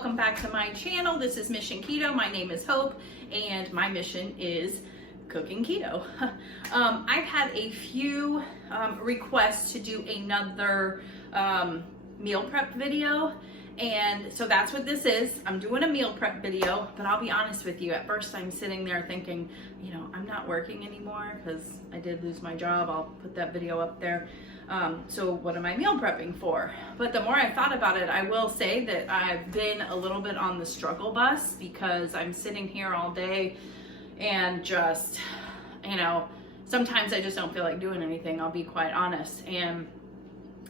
welcome back to my channel. This is Mission Keto. My name is Hope and my mission is cooking keto. I've had a few requests to do another meal prep video, and so that's what this is. I'm doing a meal prep video, but I'll be honest with you, at first I'm sitting there thinking, you know, I'm not working anymore because I did lose my job. I'll put that video up there. So what am I meal prepping for? But the more I thought about it, I will say that I've been a little bit on the struggle bus because I'm sitting here all day and just, you know, sometimes I just don't feel like doing anything, I'll be quite honest. And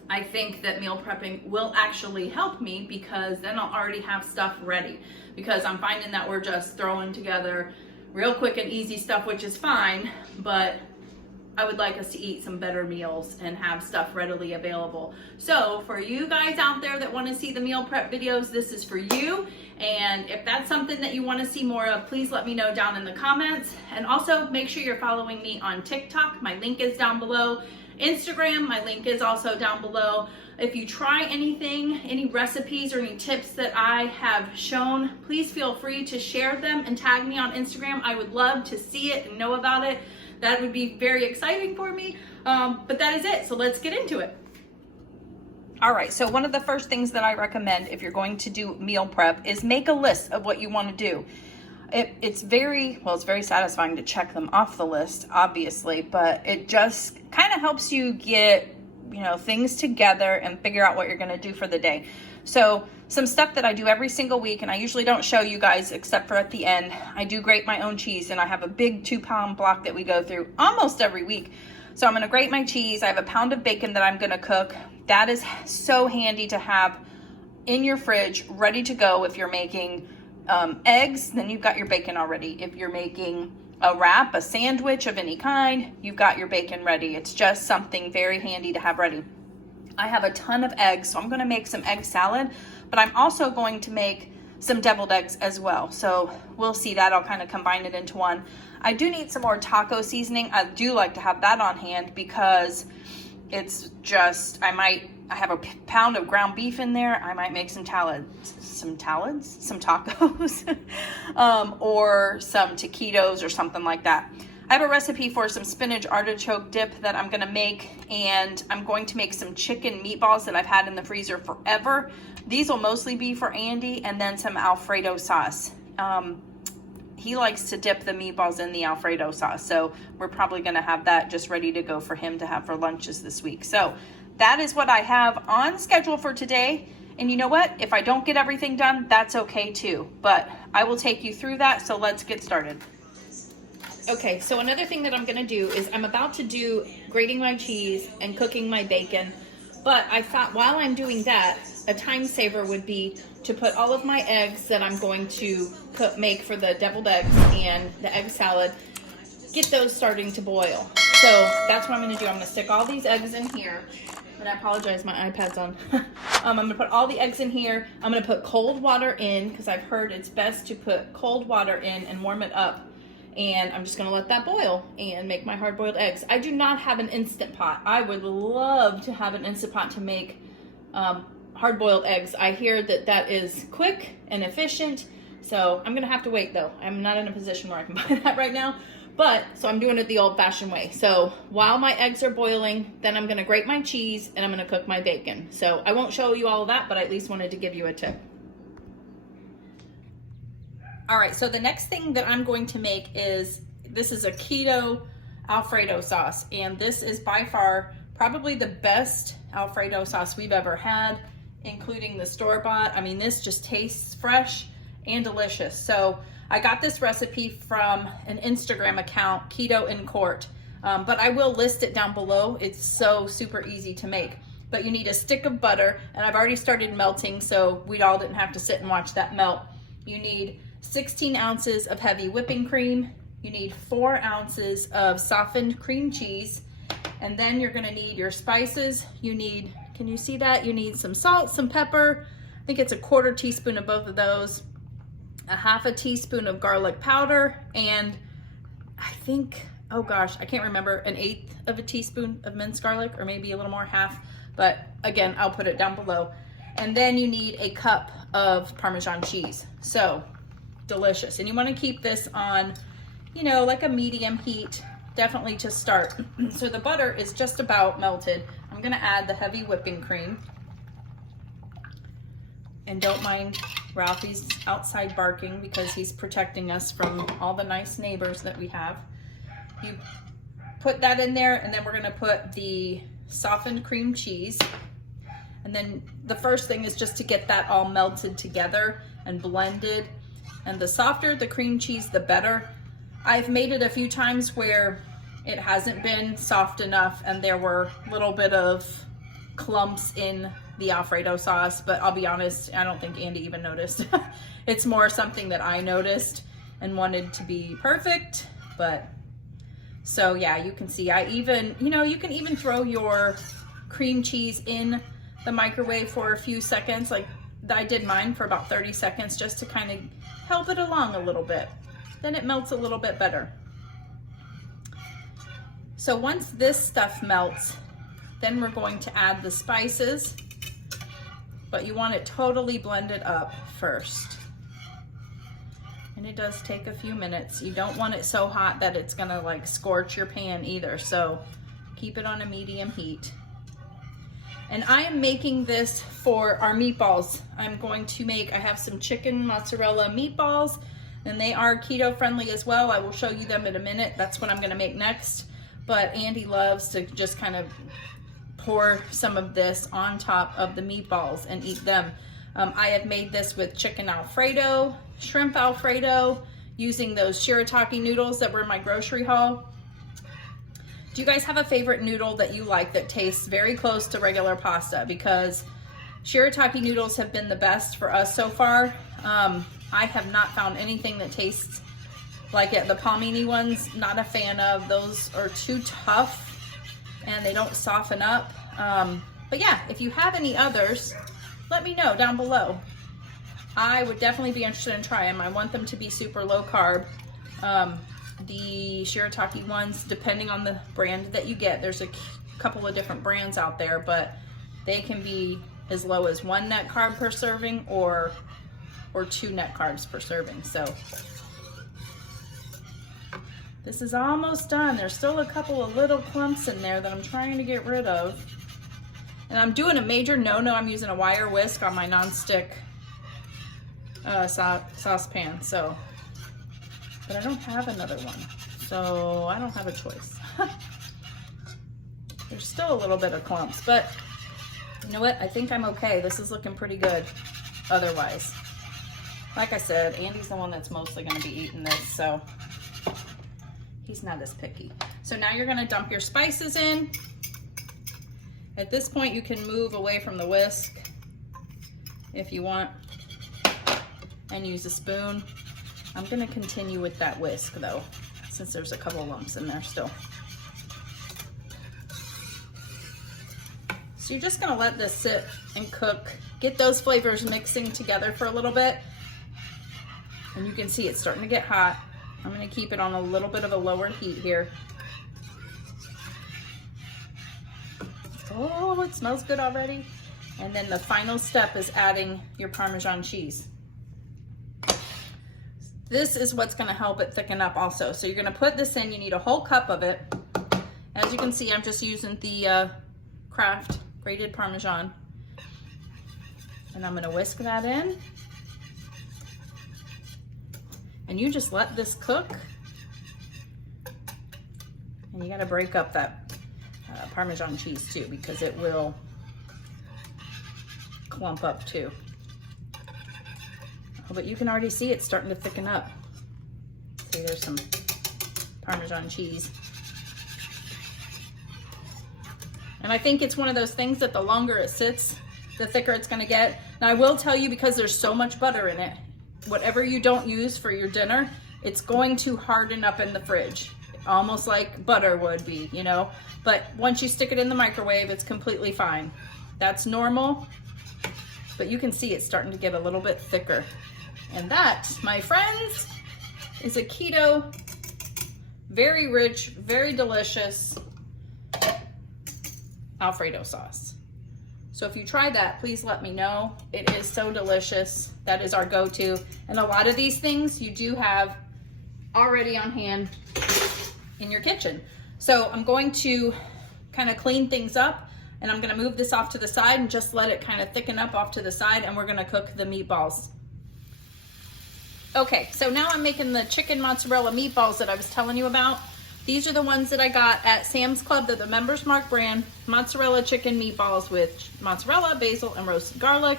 I think that meal prepping will actually help me because then I'll already have stuff ready, because I'm finding that we're just throwing together real quick and easy stuff, which is fine, but I would like us to eat some better meals and have stuff readily available. So for you guys out there that want to see the meal prep videos, this is for you. And if that's something that you want to see more of, please let me know down in the comments. And also make sure you're following me on TikTok. My link is down below. Instagram, my link is also down below. If you try anything, any recipes or any tips that I have shown, please feel free to share them and tag me on Instagram. I would love to see it and know about it. That would be very exciting for me. But that is it. So let's get into it. All right. So one of the first things that I recommend if you're going to do meal prep is make a list of what you want to do. It's very satisfying to check them off the list, obviously, but it just kind of helps you get, you know, things together and figure out what you're going to do for the day. So some stuff that I do every single week, and I usually don't show you guys except for at the end, I do grate my own cheese, and I have a big 2-pound block that we go through almost every week. So I'm going to grate my cheese. I have a pound of bacon that I'm going to cook. That is so handy to have in your fridge, ready to go. If you're making eggs, then you've got your bacon already. If you're making a wrap, a sandwich of any kind, you've got your bacon ready. It's just something very handy to have ready. I have a ton of eggs, so I'm going to make some egg salad, but I'm also going to make some deviled eggs as well. So we'll see that. I'll kind of combine it into one. I do need some more taco seasoning. I do like to have that on hand because it's just, I have a pound of ground beef in there. I might make some tacos, or some taquitos or something like that. I have a recipe for some spinach artichoke dip that I'm going to make, and I'm going to make some chicken meatballs that I've had in the freezer forever. These will mostly be for Andy, and then some Alfredo sauce. He likes to dip the meatballs in the Alfredo sauce, so we're probably going to have that just ready to go for him to have for lunches this week. So that is what I have on schedule for today. And you know what? If I don't get everything done, that's okay too. But I will take you through that, so let's get started. Okay, so another thing that I'm gonna do is I'm about to do grating my cheese and cooking my bacon, but I thought while I'm doing that, a time saver would be to put all of my eggs that I'm going to make for the deviled eggs and the egg salad, get those starting to boil. So that's what I'm gonna do. I'm gonna stick all these eggs in here, and I apologize, my iPad's on. I'm gonna put all the eggs in here. I'm gonna put cold water in because I've heard it's best to put cold water in and warm it up. And I'm just gonna let that boil and make my hard-boiled eggs. I do not have an Instant Pot. I would love to have an Instant Pot to make hard-boiled eggs. I hear that that is quick and efficient, so I'm gonna have to wait though. I'm not in a position where I can buy that right now, but so I'm doing it the old-fashioned way. So while my eggs are boiling, then I'm gonna grate my cheese and I'm gonna cook my bacon. So I won't show you all of that, but I at least wanted to give you a tip. All right, so the next thing that I'm going to make is, this is a keto Alfredo sauce, and this is by far probably the best Alfredo sauce we've ever had, including the store-bought. I mean, this just tastes fresh and delicious. So I got this recipe from an Instagram account, Keto in Court, but I will list it down below. It's so super easy to make. But you need a stick of butter, and I've already started melting, so we all didn't have to sit and watch that melt. You need 16 ounces of heavy whipping cream. You need 4 ounces of softened cream cheese. And then you're gonna need your spices. You need, can you see that? You need some salt, some pepper. I think it's a 1/4 teaspoon of both of those. A 1/2 teaspoon of garlic powder. And I think, oh gosh, I can't remember, 1/8 of a teaspoon of minced garlic, or maybe a little more, half. But again, I'll put it down below. And then you need a cup of Parmesan cheese. So delicious. And you want to keep this on, you know, like a medium heat, definitely to start. So the butter is just about melted. I'm going to add the heavy whipping cream. And don't mind Ralphie's outside barking because he's protecting us from all the nice neighbors that we have. You put that in there, and then we're going to put the softened cream cheese. And then the first thing is just to get that all melted together and blended. And the softer the cream cheese, the better. I've made it a few times where it hasn't been soft enough and there were a little bit of clumps in the Alfredo sauce, but I'll be honest, I don't think Andy even noticed. It's more something that I noticed and wanted to be perfect. But so yeah, you can see I even, you know, you can even throw your cream cheese in the microwave for a few seconds. Like I did mine for about 30 seconds just to kind of help it along a little bit. Then it melts a little bit better. So once this stuff melts, then we're going to add the spices, but you want it totally blended up first. And it does take a few minutes. You don't want it so hot that it's gonna like scorch your pan either. So keep it on a medium heat. And I am making this for our meatballs. I'm going to make, I have some chicken mozzarella meatballs, and they are keto friendly as well. I will show you them in a minute. That's what I'm gonna make next. But Andy loves to just kind of pour some of this on top of the meatballs and eat them. I have made this with chicken Alfredo, shrimp Alfredo, using those shirataki noodles that were in my grocery haul. Do you guys have a favorite noodle that you like that tastes very close to regular pasta? Because shirataki noodles have been the best for us so far. I have not found anything that tastes like it. The palmini ones, not a fan of. Those are too tough and they don't soften up. But yeah, if you have any others, let me know down below. I would definitely be interested in trying them. I want them to be super low carb. The shirataki ones, depending on the brand that you get, there's a couple of different brands out there, but they can be as low as 1 net carb per serving or 2 net carbs per serving. So this is almost done. There's still a couple of little clumps in there that I'm trying to get rid of. And I'm doing a major no-no. I'm using a wire whisk on my non-stick saucepan. So, but I don't have another one, so I don't have a choice. There's still a little bit of clumps, but you know what? I think I'm okay. This is looking pretty good otherwise. Like I said, Andy's the one that's mostly going to be eating this, so he's not as picky. So now you're going to dump your spices in. At this point, you can move away from the whisk if you want and use a spoon. I'm going to continue with that whisk though, since there's a couple lumps in there still. So you're just going to let this sit and cook, get those flavors mixing together for a little bit. And you can see it's starting to get hot. I'm going to keep it on a little bit of a lower heat here. Oh, it smells good already. And then the final step is adding your Parmesan cheese. This is what's going to help it thicken up also. So you're going to put this in. You need a whole cup of it. As you can see, I'm just using the Kraft grated Parmesan. And I'm going to whisk that in. And you just let this cook. And you got to break up that Parmesan cheese too, because it will clump up too. Oh, but you can already see it's starting to thicken up. See, there's some Parmesan cheese. And I think it's one of those things that the longer it sits, the thicker it's going to get. Now I will tell you, because there's so much butter in it, whatever you don't use for your dinner, it's going to harden up in the fridge, almost like butter would be, you know. But once you stick it in the microwave, it's completely fine. That's normal, but you can see it's starting to get a little bit thicker. And that, my friends, is a keto, very rich, very delicious Alfredo sauce. So if you try that, please let me know. It is so delicious. That is our go-to. And a lot of these things you do have already on hand in your kitchen. So I'm going to kind of clean things up, and I'm gonna move this off to the side and just let it kind of thicken up off to the side, and we're gonna cook the meatballs. Okay, so now I'm making the chicken mozzarella meatballs that I was telling you about. These are the ones that I got at Sam's Club. They're the Members Mark brand mozzarella chicken meatballs with mozzarella, basil, and roasted garlic.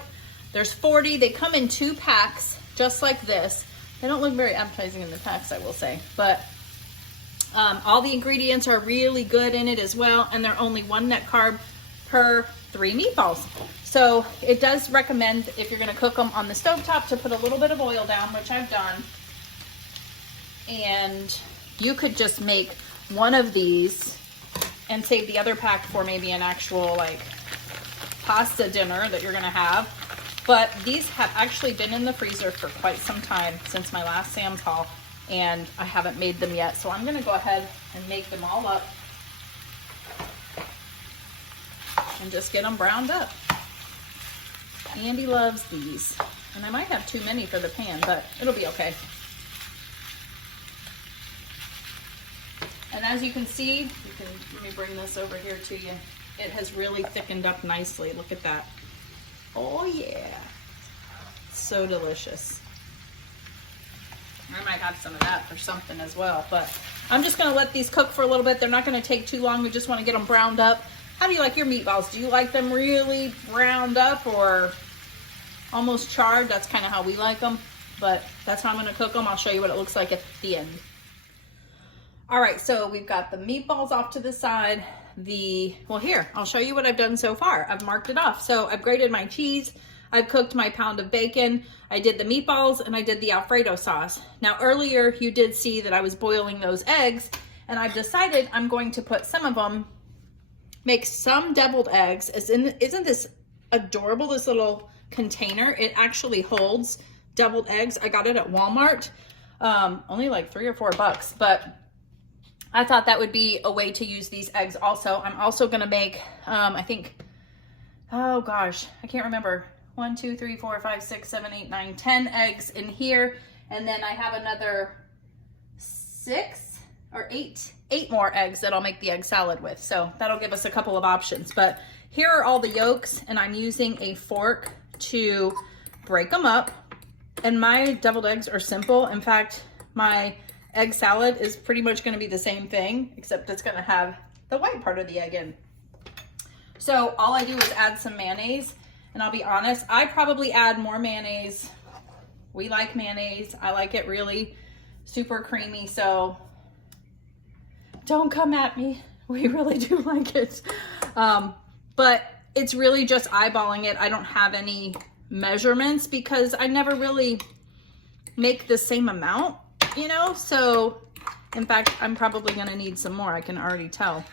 There's 40. They come in 2 packs, just like this. They don't look very appetizing in the packs, I will say, but all the ingredients are really good in it as well, and they're only 1 net carb per 3 meatballs. So it does recommend, if you're gonna cook them on the stovetop, to put a little bit of oil down, which I've done. And you could just make 1 of these and save the other pack for maybe an actual like pasta dinner that you're gonna have. But these have actually been in the freezer for quite some time, since my last Sam's haul, and I haven't made them yet. So I'm gonna go ahead and make them all up and just get them browned up. Andy loves these, and I might have too many for the pan, but it'll be okay. And as you can see, let me bring this over here to you. It has really thickened up nicely. Look at that. Oh yeah, so delicious. I might have some of that for something as well, but I'm just gonna let these cook for a little bit. They're not gonna take too long. We just wanna get them browned up. How do you like your meatballs? Do you like them really browned up or almost charred? That's kind of how we like them, but that's how I'm gonna cook them. I'll show you what it looks like at the end. All right, so we've got the meatballs off to the side. Well, here, I'll show you what I've done so far. I've marked it off. So I've grated my cheese. I've cooked my pound of bacon. I did the meatballs, and I did the Alfredo sauce. Now, earlier you did see that I was boiling those eggs, and I've decided I'm going to put some of them, make some deviled eggs. Isn't this adorable, this little container? It actually holds deviled eggs. I got it at Walmart, only like $3 or $4, but I thought that would be a way to use these eggs also. I'm also gonna make, I think, oh gosh, I can't remember. 1, 2, 3, 4, 5, 6, 7, 8, 9, 10 eggs in here. And then I have another 6 or 8 more eggs that I'll make the egg salad with. So that'll give us a couple of options. But here are all the yolks, and I'm using a fork to break them up. And my deviled eggs are simple. In fact, my egg salad is pretty much going to be the same thing, except it's going to have the white part of the egg in. So all I do is add some mayonnaise, and I'll be honest, I probably add more mayonnaise. We like mayonnaise. I like it really super creamy, so don't come at me. We really do like it. But it's really just eyeballing it. I don't have any measurements because I never really make the same amount, you know? So in fact, I'm probably gonna need some more, I can already tell.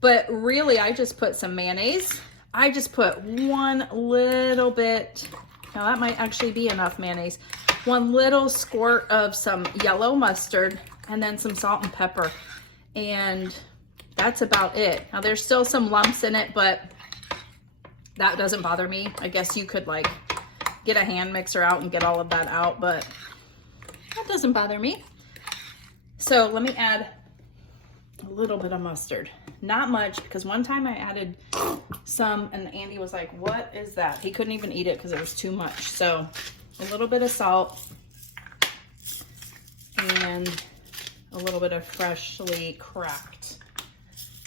But really, I just put some mayonnaise. I just put one little bit, now that might actually be enough mayonnaise, one little squirt of some yellow mustard, and then some salt and pepper. And that's about it. Now there's still some lumps in it, but that doesn't bother me. I guess you could like get a hand mixer out and get all of that out, but that doesn't bother me. So let me add a little bit of mustard. Not much, because one time I added some and Andy was like, what is that? He couldn't even eat it because it was too much. So a little bit of salt and a little bit of freshly cracked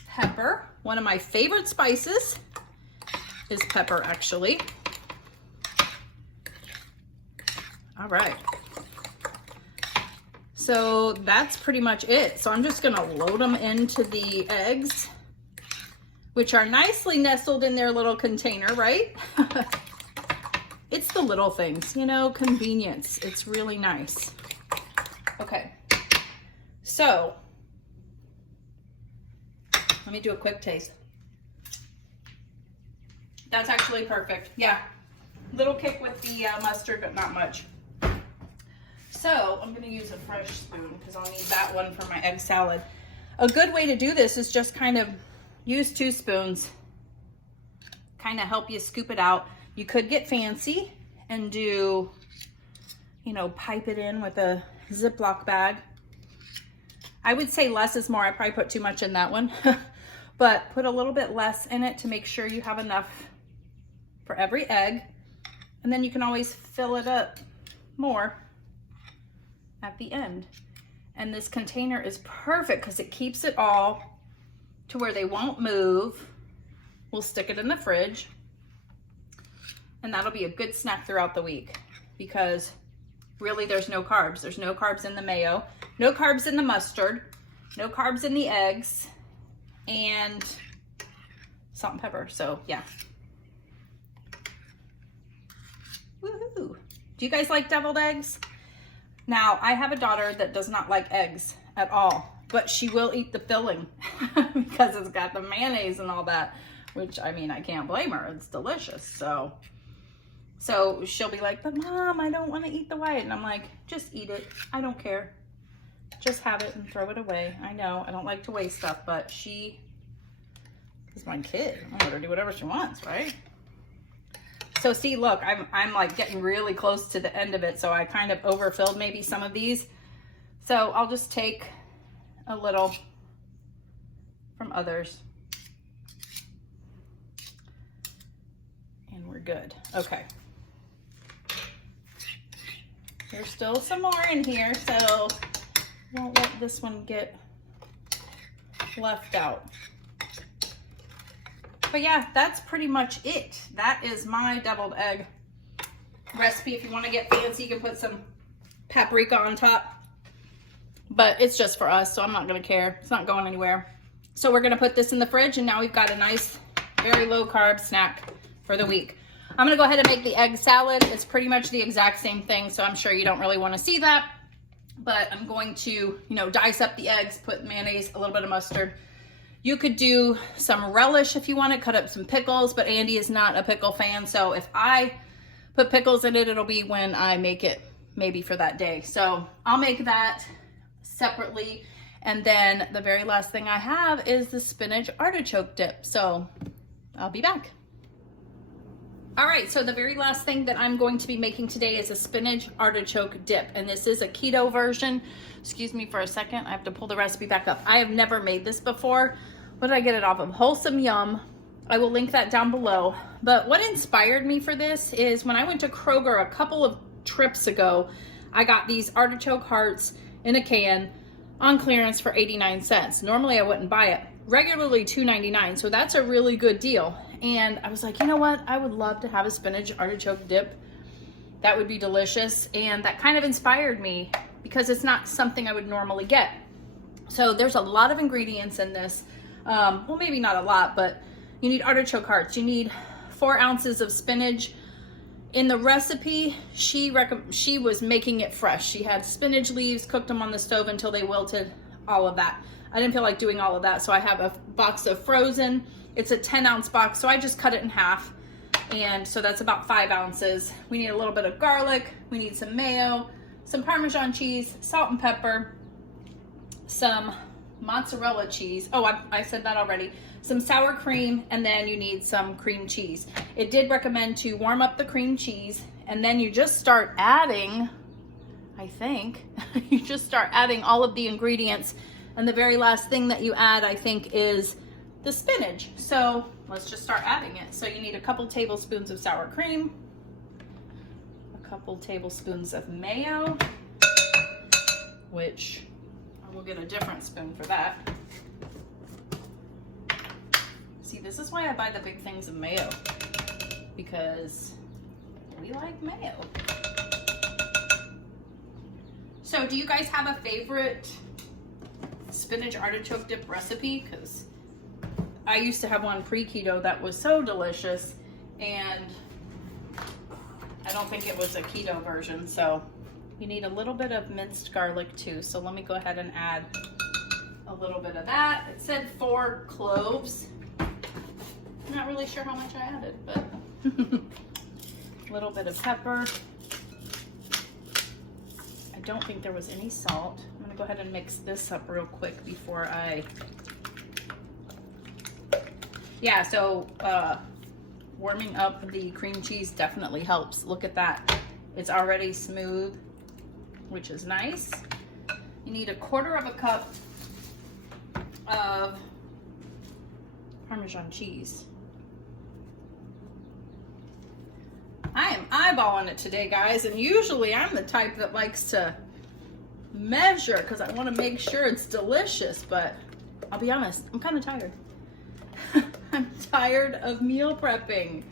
pepper. One of my favorite spices is pepper, actually. All right. So that's pretty much it. So I'm just gonna load them into the eggs, which are nicely nestled in their little container, right? It's the little things, you know, convenience. It's really nice. Okay, so let me do a quick taste. That's actually perfect. Yeah, little kick with the mustard, but not much. So I'm gonna use a fresh spoon because I'll need that one for my egg salad. A good way to do this is just kind of use 2 spoons, kind of help you scoop it out. You could get fancy and do, you know, pipe it in with a Ziploc bag. I would say less is more. I probably put too much in that one, but put a little bit less in it to make sure you have enough for every egg. And then you can always fill it up more at the end. And this container is perfect because it keeps it all to where they won't move. We'll stick it in the fridge, and that'll be a good snack throughout the week because really there's no carbs. There's no carbs in the mayo, no carbs in the mustard, no carbs in the eggs, and salt and pepper. So yeah. Woohoo. Do you guys like deviled eggs? Now, I have a daughter that does not like eggs at all, but she will eat the filling because it's got the mayonnaise and all that, which, I mean, I can't blame her. It's delicious. So she'll be like, but Mom, I don't want to eat the white. And I'm like, just eat it. I don't care. Just have it and throw it away. I know I don't like to waste stuff, but she is my kid. I let her do whatever she wants, right? So see, look, I'm like getting really close to the end of it. So I kind of overfilled maybe some of these. So I'll just take a little from others. And we're good. Okay. There's still some more in here, so won't let this one get left out. But yeah, that's pretty much it. That is my deviled egg recipe. If you want to get fancy, you can put some paprika on top. But it's just for us, so I'm not going to care. It's not going anywhere. So we're going to put this in the fridge, and now we've got a nice, very low carb snack for the week. I'm going to go ahead and make the egg salad. It's pretty much the exact same thing, so I'm sure you don't really want to see that. But I'm going to, you know, dice up the eggs, put mayonnaise, a little bit of mustard. You could do some relish if you want to, cut up some pickles, but Andy is not a pickle fan, so if I put pickles in it, it'll be when I make it maybe for that day. So I'll make that separately. And then the very last thing I have is the spinach artichoke dip. So I'll be back. All right, so the very last thing that I'm going to be making today is a spinach artichoke dip. And this is a keto version. Excuse me for a second. I have to pull the recipe back up. I have never made this before. What did I get it off of? Wholesome Yum. I will link that down below. But what inspired me for this is when I went to Kroger a couple of trips ago, I got these artichoke hearts in a can on clearance for 89 cents. Normally I wouldn't buy it. Regularly $2.99, so that's a really good deal. And I was like, you know what? I would love to have a spinach artichoke dip. That would be delicious. And that kind of inspired me because it's not something I would normally get. So there's a lot of ingredients in this. Well, maybe not a lot, but you need artichoke hearts. You need 4 ounces of spinach. In the recipe, she was making it fresh. She had spinach leaves, cooked them on the stove until they wilted, all of that. I didn't feel like doing all of that, so I have a box of frozen. It's a 10-ounce box, so I just cut it in half. And so that's about 5 ounces. We need a little bit of garlic. We need some mayo, some Parmesan cheese, salt and pepper, some mozzarella cheese. Oh, I said that already. Some sour cream, and then you need some cream cheese. It did recommend to warm up the cream cheese, and then you just start adding, I think, you just start adding all of the ingredients. And the very last thing that you add, I think, is the spinach. So let's just start adding it. So you need a couple tablespoons of sour cream, a couple tablespoons of mayo, which I will get a different spoon for that. See, this is why I buy the big things of mayo, because we like mayo. So do you guys have a favorite spinach artichoke dip recipe? Because I used to have one pre-keto that was so delicious, and I don't think it was a keto version. So you need a little bit of minced garlic too. So let me go ahead and add a little bit of that. It said 4 cloves. I'm not really sure how much I added, but a little bit of pepper. I don't think there was any salt. I'm gonna go ahead and mix this up real quick before I, yeah, so warming up the cream cheese definitely helps. Look at that. It's already smooth, which is nice. You need 1/4 cup of Parmesan cheese. I am eyeballing it today, guys, and usually I'm the type that likes to measure because I want to make sure it's delicious, but I'll be honest, I'm kind of tired. I'm tired of meal prepping,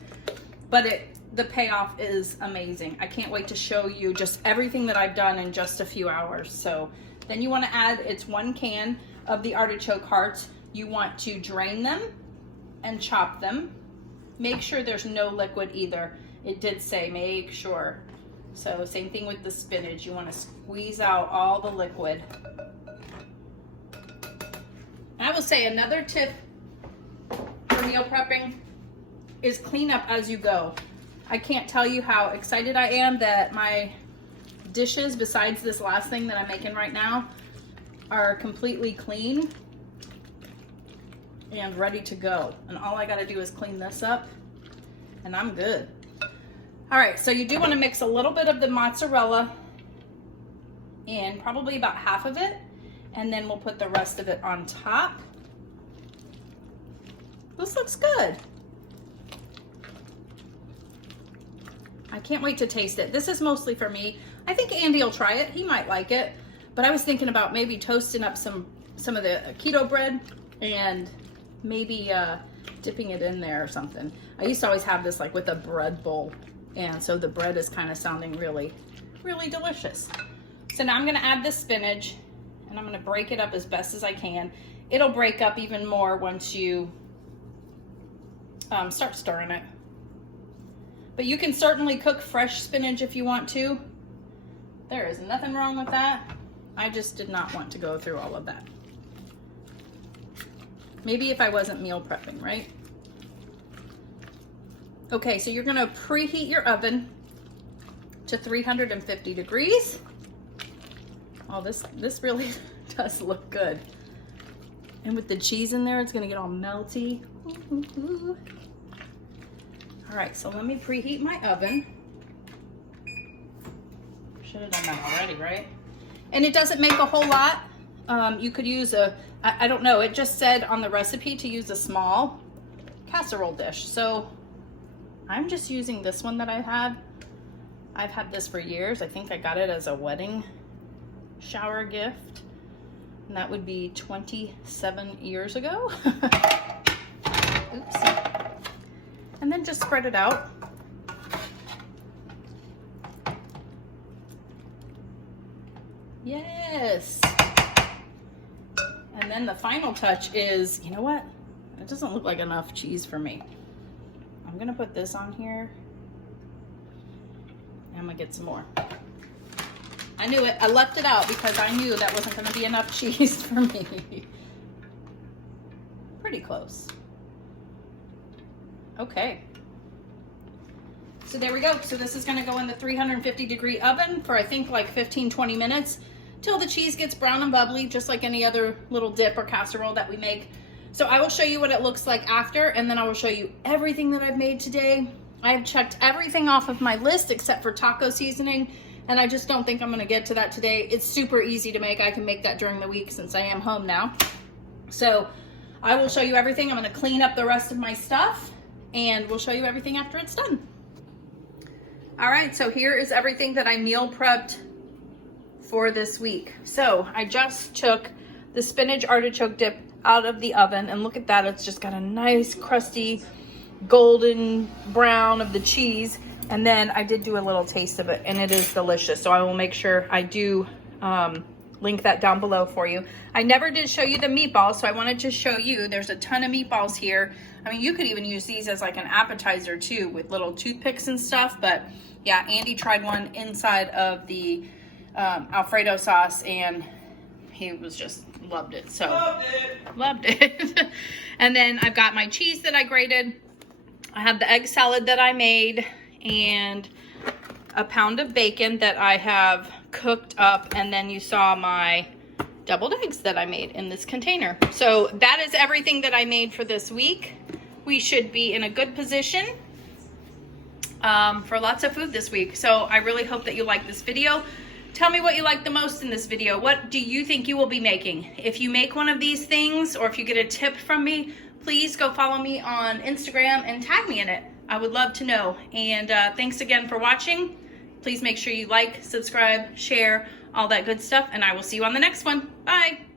but the payoff is amazing. I can't wait to show you just everything that I've done in just a few hours. So then you want to add, it's 1 can of the artichoke hearts. You want to drain them and chop them. Make sure there's no liquid either. It did say make sure. So same thing with the spinach. You want to squeeze out all the liquid. I will say another tip for meal prepping is clean up as you go. I can't tell you how excited I am that my dishes, besides this last thing that I'm making right now, are completely clean and ready to go. And all I got to do is clean this up and I'm good. All right, so you do want to mix a little bit of the mozzarella in, probably about half of it, and then we'll put the rest of it on top. This looks good. I can't wait to taste it. This is mostly for me. I think Andy will try it. He might like it, but I was thinking about maybe toasting up some of the keto bread and maybe dipping it in there or something. I used to always have this like with a bread bowl. And so the bread is kind of sounding really, really delicious. So now I'm gonna add the spinach and I'm gonna break it up as best as I can. It'll break up even more once you start stirring it. But you can certainly cook fresh spinach if you want to. There is nothing wrong with that. I just did not want to go through all of that. Maybe if I wasn't meal prepping, right? Okay, so you're gonna preheat your oven to 350 degrees. Oh, this really does look good. And with the cheese in there, it's gonna get all melty. Ooh. All right, so let me preheat my oven. Should have done that already, right? And it doesn't make a whole lot. You could use I don't know, it just said on the recipe to use a small casserole dish. So I'm just using this one that I had. I've had this for years. I think I got it as a wedding shower gift. And that would be 27 years ago. Oops. And then just spread it out. Yes. And then the final touch is, you know what? It doesn't look like enough cheese for me. I'm gonna put this on here. I'm gonna get some more. I knew it. I left it out because I knew that wasn't gonna be enough cheese for me. Pretty close. Okay. So there we go. So this is gonna go in the 350 degree oven for I think like 15-20 minutes till the cheese gets brown and bubbly, just like any other little dip or casserole that we make. So I will show you what it looks like after, and then I will show you everything that I've made today. I have checked everything off of my list except for taco seasoning, and I just don't think I'm gonna get to that today. It's super easy to make. I can make that during the week since I am home now. So I will show you everything. I'm gonna clean up the rest of my stuff, and we'll show you everything after it's done. All right, so here is everything that I meal prepped for this week. So I just took the spinach artichoke dip out of the oven, and look at that, it's just got a nice crusty golden brown of the cheese. And then I did do a little taste of it, and it is delicious. So I will make sure I do link that down below for you. I never did show you the meatballs, so I wanted to show you. There's a ton of meatballs here. I mean, you could even use these as like an appetizer too, with little toothpicks and stuff. But yeah, Andy tried one inside of the Alfredo sauce, and he was just loved it. So loved it. And then I've got my cheese that I grated. I have the egg salad that I made, and a pound of bacon that I have cooked up, and then you saw my deviled eggs that I made in this container. So that is everything that I made for this week. We should be in a good position for lots of food this week. So I really hope that you like this video. Tell me what you like the most in this video. What do you think you will be making? If you make one of these things, or if you get a tip from me, please go follow me on Instagram and tag me in it. I would love to know. And thanks again for watching. Please make sure you like, subscribe, share, all that good stuff, and I will see you on the next one. Bye.